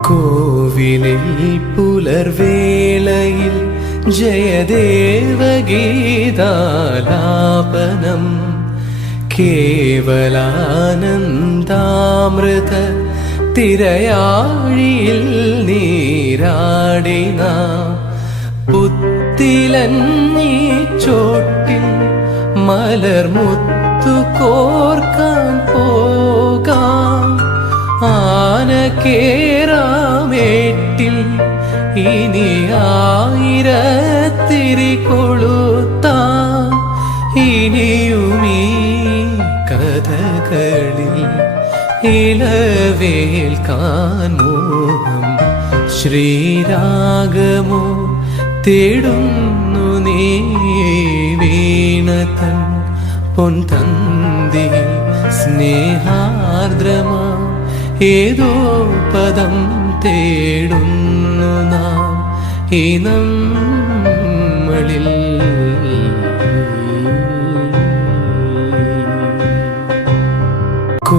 കോവിലിൽ പുലർവേളയിൽ ജയദേവഗീതാലാപനം കേവലാനന്ദാമൃത തിരയാഴിയിൽ നീരാടിന പുത്തിലന്നീ ചോട്ടിൽ മലർമുത്തു കോർക്കാൻ പോകാം ആനക്കേറാമേട്ടിൽ ഇനി ആയിരത്തിരി കൊളുത്താം ഇനിയുമീ കഥകളിൽ ഇളവേൽക്കാൻ മോഹം ശ്രീരാഗമോ തേടുന്നു നീ വീണതൻ പൊൻതന്തി സ്നേഹാർദ്രമാ ഏതോ പദം തേടുന്നു നാം ഈ